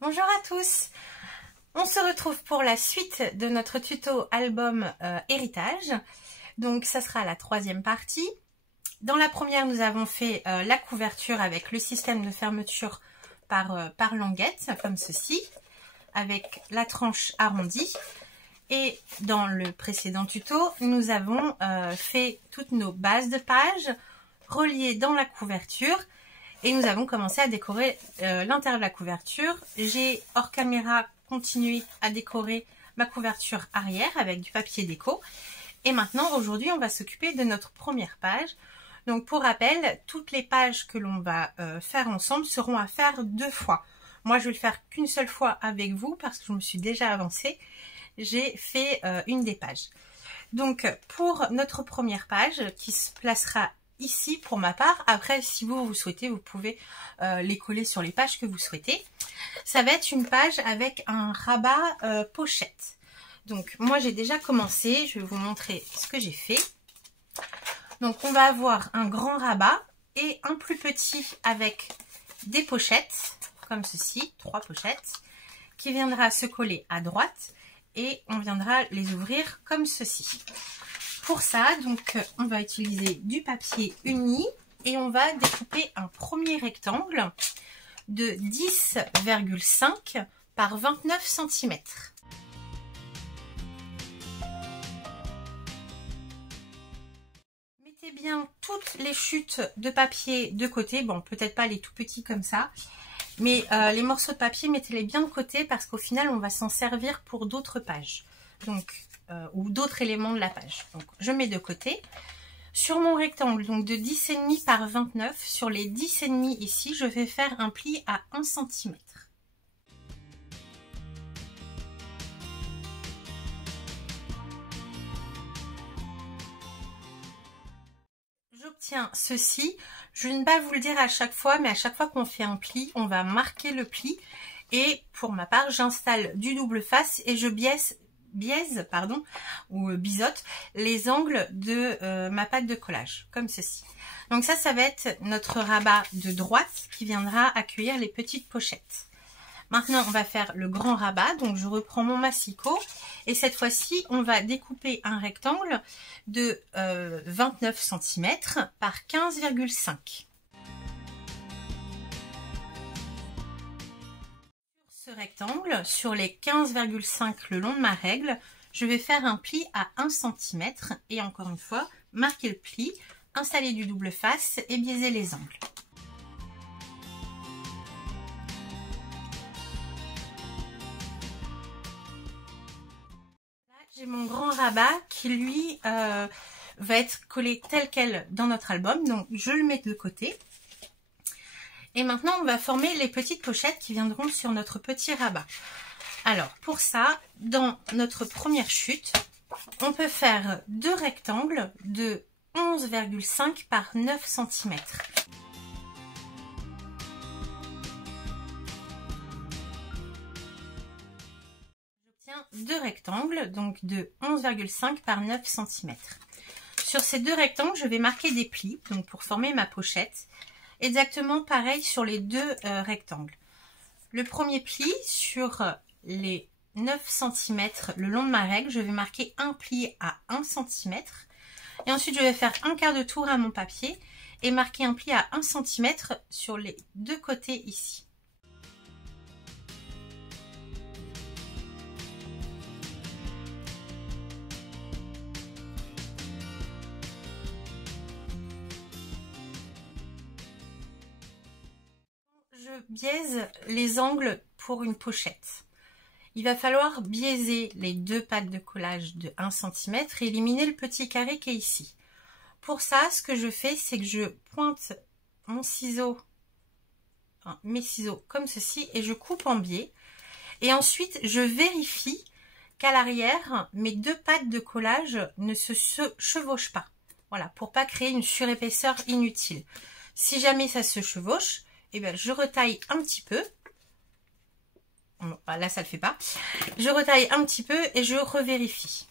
Bonjour à tous, on se retrouve pour la suite de notre tuto album héritage. Donc ça sera la troisième partie. Dans la première, nous avons fait la couverture avec le système de fermeture par languette, comme ceci, avec la tranche arrondie. Et dans le précédent tuto, nous avons fait toutes nos bases de pages reliées dans la couverture. Et nous avons commencé à décorer l'intérieur de la couverture. J'ai hors caméra continué à décorer ma couverture arrière avec du papier déco. Et maintenant, aujourd'hui, on va s'occuper de notre première page. Donc pour rappel, toutes les pages que l'on va faire ensemble seront à faire 2 fois. Moi, je vais le faire qu'une seule fois avec vous parce que je me suis déjà avancée. J'ai fait une des pages. Donc pour notre première page qui se placera ici pour ma part, après si vous souhaitez, vous pouvez les coller sur les pages que vous souhaitez. Ça va être une page avec un rabat pochette. Donc moi j'ai déjà commencé, je vais vous montrer ce que j'ai fait. Donc on va avoir un grand rabat et un plus petit avec des pochettes, comme ceci, 3 pochettes, qui viendra se coller à droite et on viendra les ouvrir comme ceci. Pour ça, donc, on va utiliser du papier uni et on va découper un premier rectangle de 10,5 par 29 cm. Mettez bien toutes les chutes de papier de côté, bon peut-être pas les tout petits comme ça, mais les morceaux de papier mettez-les bien de côté parce qu'au final on va s'en servir pour d'autres pages. Donc ou d'autres éléments de la page. Donc je mets de côté. Sur mon rectangle donc de 10,5 par 29, sur les 10,5 ici, je vais faire un pli à 1 cm. J'obtiens ceci. Je ne vais pas vous le dire à chaque fois, mais à chaque fois qu'on fait un pli, on va marquer le pli. Et pour ma part, j'installe du double face et je biaise ou biseaute les angles de ma pâte de collage comme ceci. Donc ça va être notre rabat de droite qui viendra accueillir les petites pochettes. Maintenant on va faire le grand rabat, donc je reprends mon massicot et cette fois-ci on va découper un rectangle de 29 cm par 15,5. Rectangle, sur les 15,5 le long de ma règle, je vais faire un pli à 1 cm et encore une fois, marquer le pli, installer du double face et biaiser les angles. Là, j'ai mon grand rabat qui lui va être collé tel quel dans notre album, donc je le mets de côté. Et maintenant, on va former les petites pochettes qui viendront sur notre petit rabat. Alors, pour ça, dans notre première chute, on peut faire 2 rectangles de 11,5 par 9 cm. J'obtiens 2 rectangles, donc de 11,5 par 9 cm. Sur ces 2 rectangles, je vais marquer des plis, donc pour former ma pochette. Exactement pareil sur les 2 rectangles. Le premier pli sur les 9 cm le long de ma règle, je vais marquer un pli à 1 cm. Et ensuite, je vais faire un quart de tour à mon papier et marquer un pli à 1 cm sur les 2 côtés ici. Je biaise les angles pour une pochette. Il va falloir biaiser les 2 pattes de collage de 1 cm et éliminer le petit carré qui est ici. Pour ça, ce que je fais, c'est que je pointe mon ciseau, mes ciseaux comme ceci et je coupe en biais. Et ensuite, je vérifie qu'à l'arrière, mes 2 pattes de collage ne se chevauchent pas. Voilà, pour pas créer une surépaisseur inutile. Si jamais ça se chevauche, eh bien, je retaille un petit peu. Là, ça le fait pas. Je retaille un petit peu et je revérifie.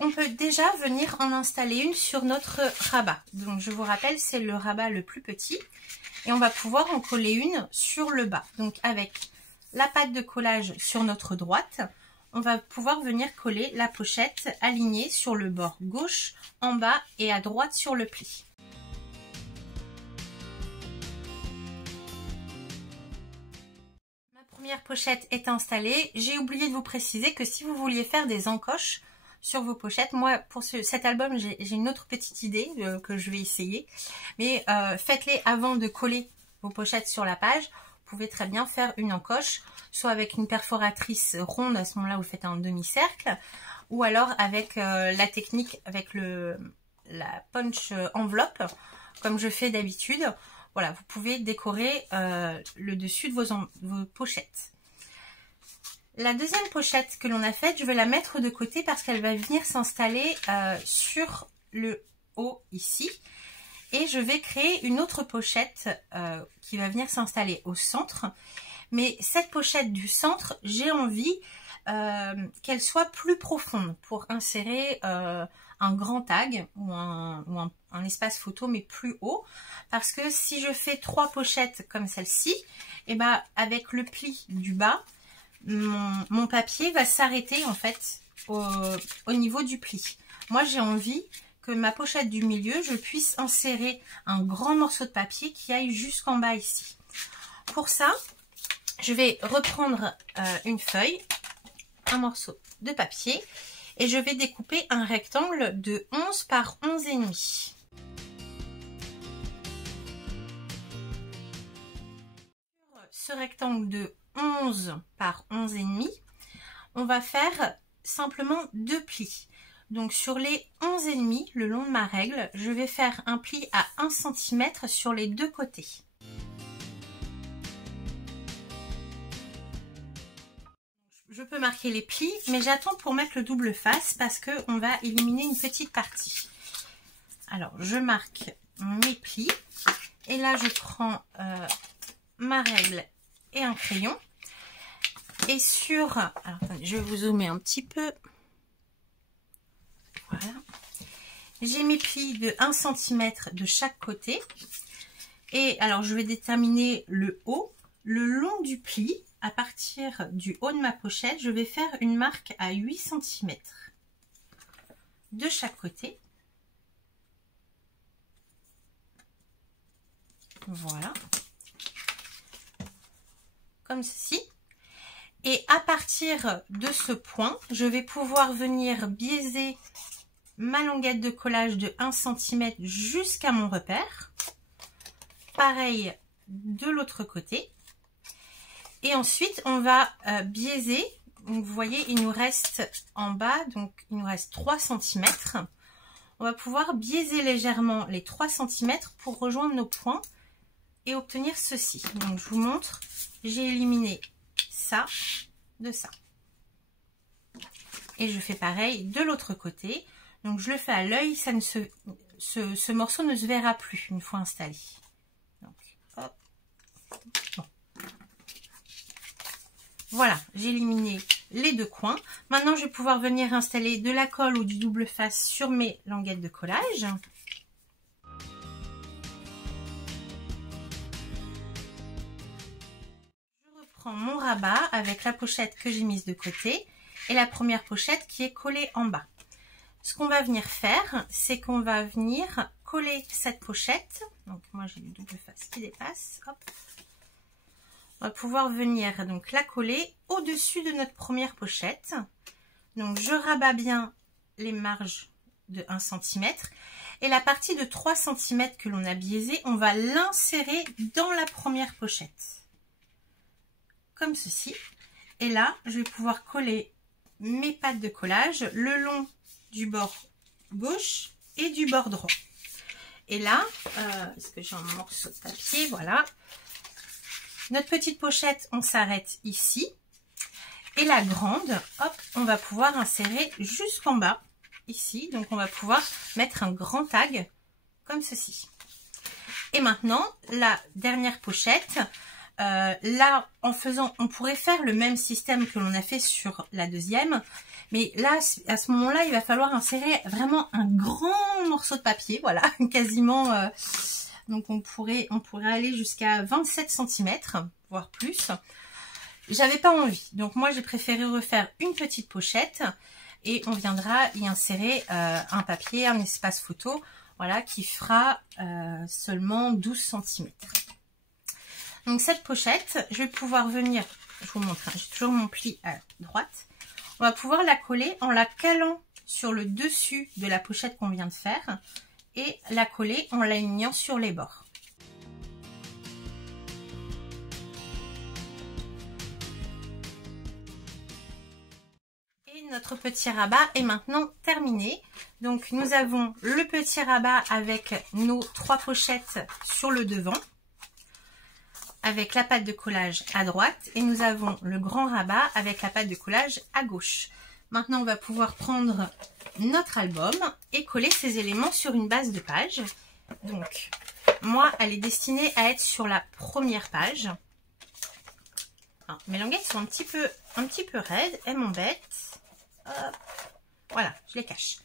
On peut déjà venir en installer une sur notre rabat. Donc, je vous rappelle, c'est le rabat le plus petit. Et on va pouvoir en coller une sur le bas. Donc, avec la pâte de collage sur notre droite, on va pouvoir venir coller la pochette alignée sur le bord gauche, en bas et à droite sur le pli. Ma première pochette est installée. J'ai oublié de vous préciser que si vous vouliez faire des encoches sur vos pochettes, moi pour cet album j'ai une autre petite idée que je vais essayer, mais faites-les avant de coller vos pochettes sur la page. Vous pouvez très bien faire une encoche, soit avec une perforatrice ronde, à ce moment-là vous faites un demi-cercle, ou alors avec la technique avec la punch enveloppe, comme je fais d'habitude. Voilà, vous pouvez décorer le dessus de vos pochettes. La deuxième pochette que l'on a faite, je vais la mettre de côté parce qu'elle va venir s'installer sur le haut ici. Et je vais créer une autre pochette qui va venir s'installer au centre. Mais cette pochette du centre, j'ai envie qu'elle soit plus profonde pour insérer un grand tag ou un espace photo, mais plus haut. Parce que si je fais 3 pochettes comme celle-ci, et ben avec le pli du bas, mon papier va s'arrêter en fait au niveau du pli. Moi, j'ai envie que ma pochette du milieu, je puisse insérer un grand morceau de papier qui aille jusqu'en bas ici. Pour ça, je vais reprendre une feuille, un morceau de papier et je vais découper un rectangle de 11 par 11,5. Ce rectangle de 11 par 11,5, on va faire simplement 2 plis. Donc sur les 11,5, le long de ma règle, je vais faire un pli à 1 cm sur les 2 côtés. Je peux marquer les plis, mais j'attends pour mettre le double face parce qu'on va éliminer une petite partie. Alors je marque mes plis et là je prends ma règle et un crayon. Et sur... Alors attendez, je vais vous zoomer un petit peu. Voilà. J'ai mes plis de 1 cm de chaque côté. Et alors, je vais déterminer le haut. Le long du pli, à partir du haut de ma pochette, je vais faire une marque à 8 cm de chaque côté. Voilà. Comme ceci. Et à partir de ce point, je vais pouvoir venir biaiser ma languette de collage de 1 cm jusqu'à mon repère. Pareil de l'autre côté. Et ensuite, on va biaiser. Donc, vous voyez, il nous reste en bas, donc il nous reste 3 cm. On va pouvoir biaiser légèrement les 3 cm pour rejoindre nos points et obtenir ceci. Donc, je vous montre, j'ai éliminé ça de ça. Et je fais pareil de l'autre côté. Donc je le fais à l'œil, ça ne ce morceau ne se verra plus une fois installé. Donc, hop. Bon. Voilà, j'ai éliminé les 2 coins. Maintenant, je vais pouvoir venir installer de la colle ou du double face sur mes languettes de collage. Je reprends mon rabat avec la pochette que j'ai mise de côté et la première pochette qui est collée en bas. Ce qu'on va venir faire, c'est qu'on va venir coller cette pochette. Donc moi j'ai le double face qui dépasse. Hop. On va pouvoir venir donc la coller au-dessus de notre première pochette. Donc je rabats bien les marges de 1 cm. Et la partie de 3 cm que l'on a biaisée, on va l'insérer dans la première pochette. Comme ceci. Et là, je vais pouvoir coller mes pattes de collage le long du bord gauche et du bord droit. Et là, est-ce que j'ai un morceau de papier? Voilà. Notre petite pochette, on s'arrête ici. Et la grande, hop, on va pouvoir insérer jusqu'en bas, ici. Donc, on va pouvoir mettre un grand tag comme ceci. Et maintenant, la dernière pochette. Là, en faisant, on pourrait faire le même système que l'on a fait sur la deuxième. Mais là, à ce moment-là, il va falloir insérer vraiment un grand morceau de papier. Voilà, quasiment. Donc, on pourrait aller jusqu'à 27 cm, voire plus. j'avais pas envie. Donc moi j'ai préféré refaire une petite pochette et on viendra y insérer un papier, un espace photo, voilà, qui fera seulement 12 cm. Donc cette pochette, je vais pouvoir venir, je vous montre, hein, j'ai toujours mon pli à droite. On va pouvoir la coller en la calant sur le dessus de la pochette qu'on vient de faire et la coller en l'alignant sur les bords. Et notre petit rabat est maintenant terminé. Donc nous avons le petit rabat avec nos 3 pochettes sur le devant, avec la pâte de collage à droite, et nous avons le grand rabat avec la pâte de collage à gauche. Maintenant, on va pouvoir prendre notre album et coller ces éléments sur une base de page. Donc, moi, elle est destinée à être sur la première page. Alors, mes languettes sont un petit peu raides, elles m'embêtent. Voilà, je les cache.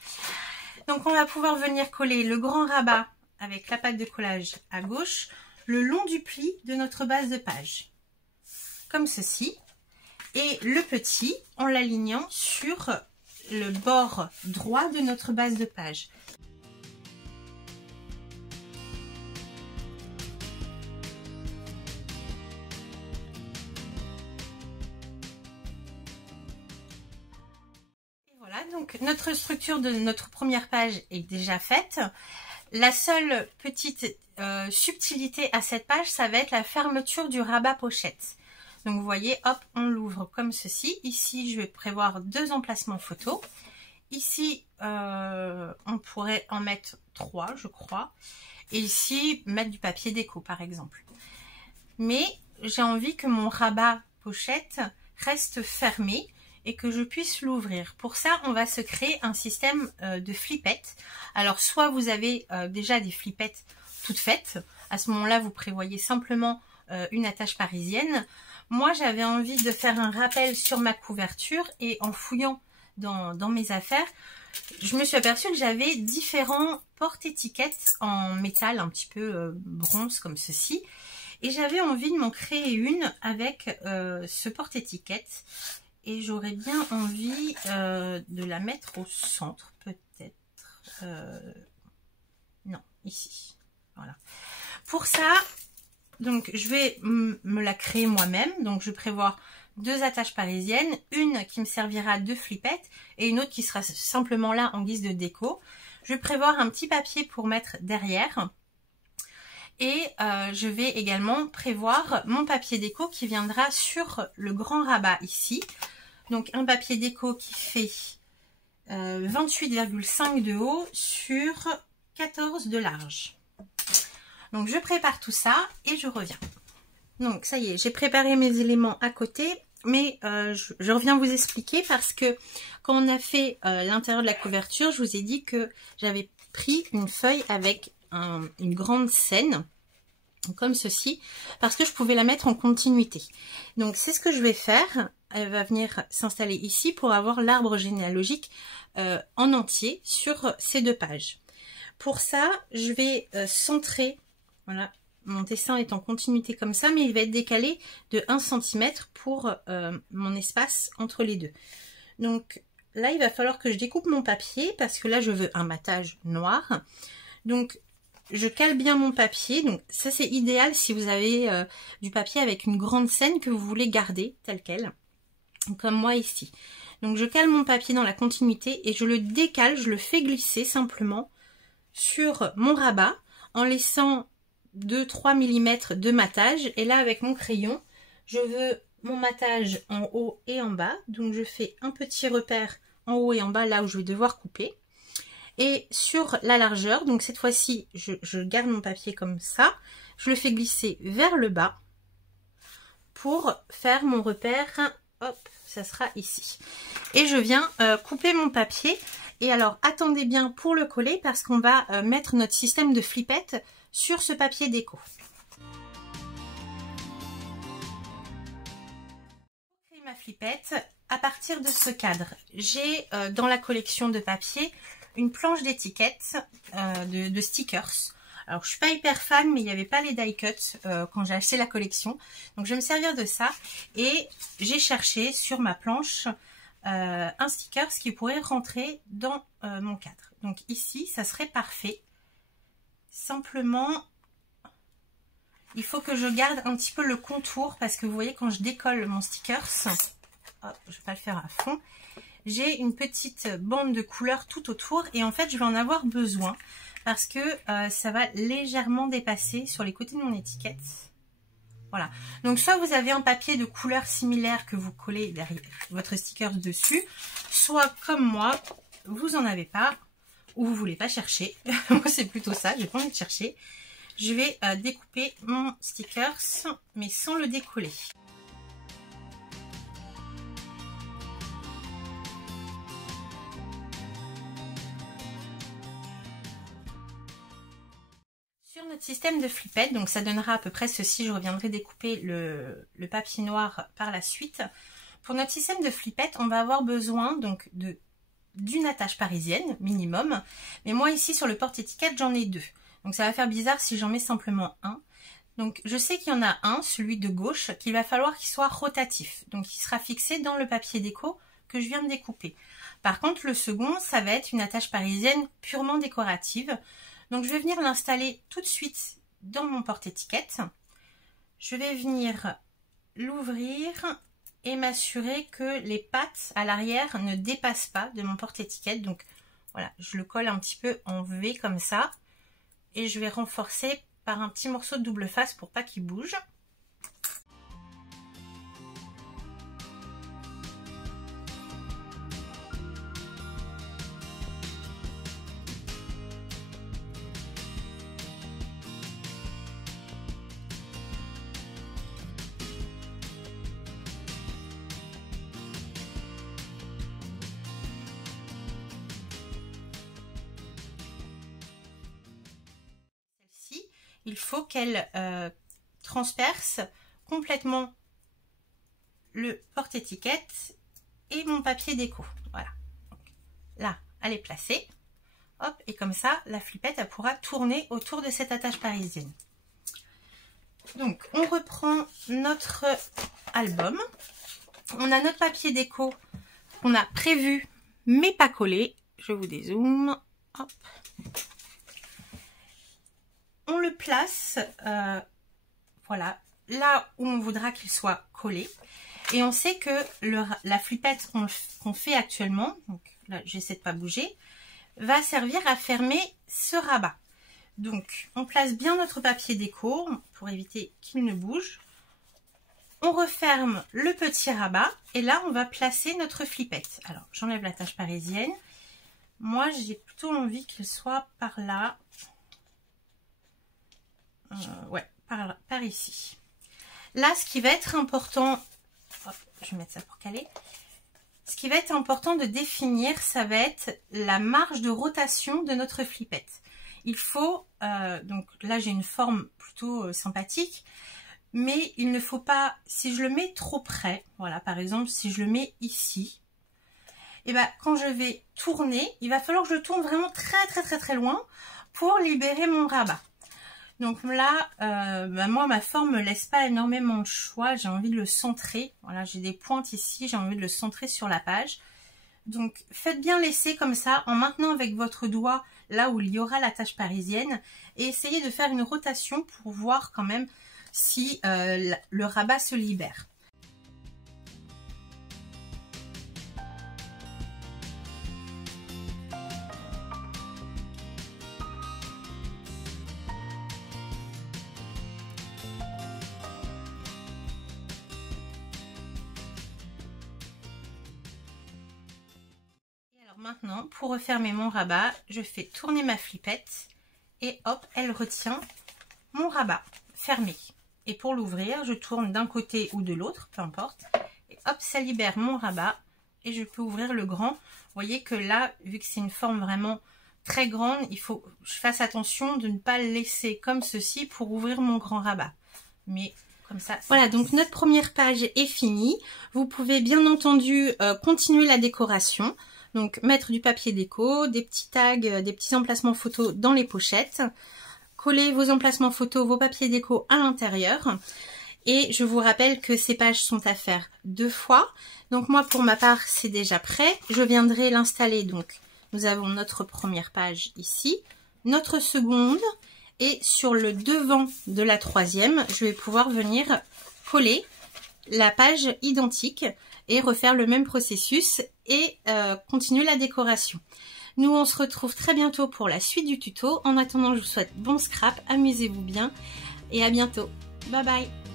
Donc, on va pouvoir venir coller le grand rabat avec la pâte de collage à gauche, le long du pli de notre base de page, comme ceci, et le petit en l'alignant sur le bord droit de notre base de page. Et voilà, donc notre structure de notre première page est déjà faite. La seule petite subtilité à cette page, ça va être la fermeture du rabat pochette. Donc vous voyez, hop, on l'ouvre comme ceci. Ici, je vais prévoir 2 emplacements photos. Ici, on pourrait en mettre 3, je crois. Et ici, mettre du papier déco, par exemple. Mais j'ai envie que mon rabat pochette reste fermé et que je puisse l'ouvrir. Pour ça, on va se créer un système de flippettes. Alors, soit vous avez déjà des flippettes toutes faites. À ce moment-là, vous prévoyez simplement une attache parisienne. Moi, j'avais envie de faire un rappel sur ma couverture et en fouillant dans mes affaires, je me suis aperçue que j'avais différents porte-étiquettes en métal, un petit peu bronze comme ceci. Et j'avais envie de m'en créer une avec ce porte-étiquette. Et j'aurais bien envie de la mettre au centre, peut-être. Non, ici. Voilà. Pour ça, donc je vais me la créer moi-même. Donc je vais prévoir 2 attaches parisiennes, une qui me servira de flippette et une autre qui sera simplement là en guise de déco. Je vais prévoir un petit papier pour mettre derrière. Et je vais également prévoir mon papier déco qui viendra sur le grand rabat ici. Donc un papier déco qui fait 28,5 de haut sur 14 de large. Donc je prépare tout ça et je reviens. Donc ça y est, j'ai préparé mes éléments à côté, mais je reviens vous expliquer parce que quand on a fait l'intérieur de la couverture, je vous ai dit que j'avais pris une feuille avec une grande scène, comme ceci, parce que je pouvais la mettre en continuité. Donc c'est ce que je vais faire. Elle va venir s'installer ici pour avoir l'arbre généalogique en entier sur ces 2 pages. Pour ça, je vais centrer, voilà, mon dessin est en continuité comme ça, mais il va être décalé de 1 cm pour mon espace entre les deux. Donc là, il va falloir que je découpe mon papier parce que là, je veux un matage noir. Donc, je cale bien mon papier. Donc ça, c'est idéal si vous avez du papier avec une grande scène que vous voulez garder tel quel, comme moi ici. Donc je cale mon papier dans la continuité et je le décale, je le fais glisser simplement sur mon rabat en laissant 2-3 mm de matage. Et là, avec mon crayon, je veux mon matage en haut et en bas. Donc je fais un petit repère en haut et en bas là où je vais devoir couper. Et sur la largeur, donc cette fois-ci, je garde mon papier comme ça. Je le fais glisser vers le bas pour faire mon repère. Hop, ça sera ici. Et je viens couper mon papier. Et alors, attendez bien pour le coller parce qu'on va mettre notre système de flippette sur ce papier déco. Pour créer ma flippette, à partir de ce cadre, j'ai dans la collection de papier une planche d'étiquettes de stickers. Alors je suis pas hyper fan, mais il n'y avait pas les die cuts quand j'ai acheté la collection. Donc je vais me servir de ça. Et j'ai cherché sur ma planche un sticker qui pourrait rentrer dans mon cadre. Donc ici, ça serait parfait. Simplement, il faut que je garde un petit peu le contour parce que vous voyez quand je décolle mon sticker, hop, je vais pas le faire à fond, j'ai une petite bande de couleur tout autour et en fait je vais en avoir besoin parce que ça va légèrement dépasser sur les côtés de mon étiquette. Voilà, donc soit vous avez un papier de couleur similaire que vous collez derrière votre sticker dessus, soit comme moi, vous en avez pas ou vous voulez pas chercher. Moi c'est plutôt ça, j'ai pas envie de chercher. Je vais découper mon sticker mais sans le décoller. Sur notre système de flippette, donc ça donnera à peu près ceci, je reviendrai découper le papier noir par la suite. Pour notre système de flippette, on va avoir besoin donc d'une attache parisienne minimum, mais moi ici sur le porte-étiquette j'en ai deux, donc ça va faire bizarre si j'en mets simplement un. Donc je sais qu'il y en a un, celui de gauche, qu'il va falloir qu'il soit rotatif, donc il sera fixé dans le papier déco que je viens de découper. Par contre le second, ça va être une attache parisienne purement décorative. Donc je vais venir l'installer tout de suite dans mon porte-étiquette. Je vais venir l'ouvrir et m'assurer que les pattes à l'arrière ne dépassent pas de mon porte-étiquette. Donc voilà, je le colle un petit peu en V comme ça. Et je vais renforcer par un petit morceau de double face pour pas qu'il bouge. Il faut qu'elle transperce complètement le porte-étiquette et mon papier déco. Voilà. Donc, là, elle est placée. Hop, et comme ça, la flippette, elle pourra tourner autour de cette attache parisienne. Donc, on reprend notre album. On a notre papier déco qu'on a prévu, mais pas collé. Je vous dézoome. Hop. On le place, voilà, là où on voudra qu'il soit collé. Et on sait que la flippette qu'on fait actuellement, donc là j'essaie de pas bouger, va servir à fermer ce rabat. Donc on place bien notre papier déco pour éviter qu'il ne bouge. On referme le petit rabat et là on va placer notre flippette. Alors j'enlève l'attache parisienne. Moi j'ai plutôt envie qu'elle soit par là. Ouais, par ici. Là, ce qui va être important, hop, je vais mettre ça pour caler. Ce qui va être important de définir, ça va être la marge de rotation de notre flippette. Il faut, donc là j'ai une forme plutôt sympathique, mais il ne faut pas, si je le mets trop près, voilà, par exemple, si je le mets ici, et ben quand je vais tourner, il va falloir que je tourne vraiment très loin pour libérer mon rabat. Donc là, moi, ma forme me laisse pas énormément de choix. J'ai envie de le centrer. Voilà, j'ai des pointes ici. J'ai envie de le centrer sur la page. Donc, faites bien laisser comme ça, en maintenant avec votre doigt là où il y aura la tache parisienne. Et essayez de faire une rotation pour voir quand même si le rabat se libère. Maintenant, pour refermer mon rabat, je fais tourner ma flippette et hop, elle retient mon rabat fermé. Et pour l'ouvrir, je tourne d'un côté ou de l'autre, peu importe. Et hop, ça libère mon rabat et je peux ouvrir le grand. Vous voyez que là, vu que c'est une forme vraiment très grande, il faut que je fasse attention de ne pas le laisser comme ceci pour ouvrir mon grand rabat. Mais comme ça. Voilà, donc notre première page est finie. Vous pouvez bien entendu continuer la décoration. Donc mettre du papier déco, des petits tags, des petits emplacements photos dans les pochettes, coller vos emplacements photos, vos papiers déco à l'intérieur. Et je vous rappelle que ces pages sont à faire 2 fois. Donc moi, pour ma part, c'est déjà prêt. Je viendrai l'installer. Donc, nous avons notre première page ici, notre seconde. Et sur le devant de la troisième, je vais pouvoir venir coller la page identique et refaire le même processus et continuer la décoration. Nous, on se retrouve très bientôt pour la suite du tuto. En attendant, je vous souhaite bon scrap, amusez-vous bien et à bientôt. Bye bye!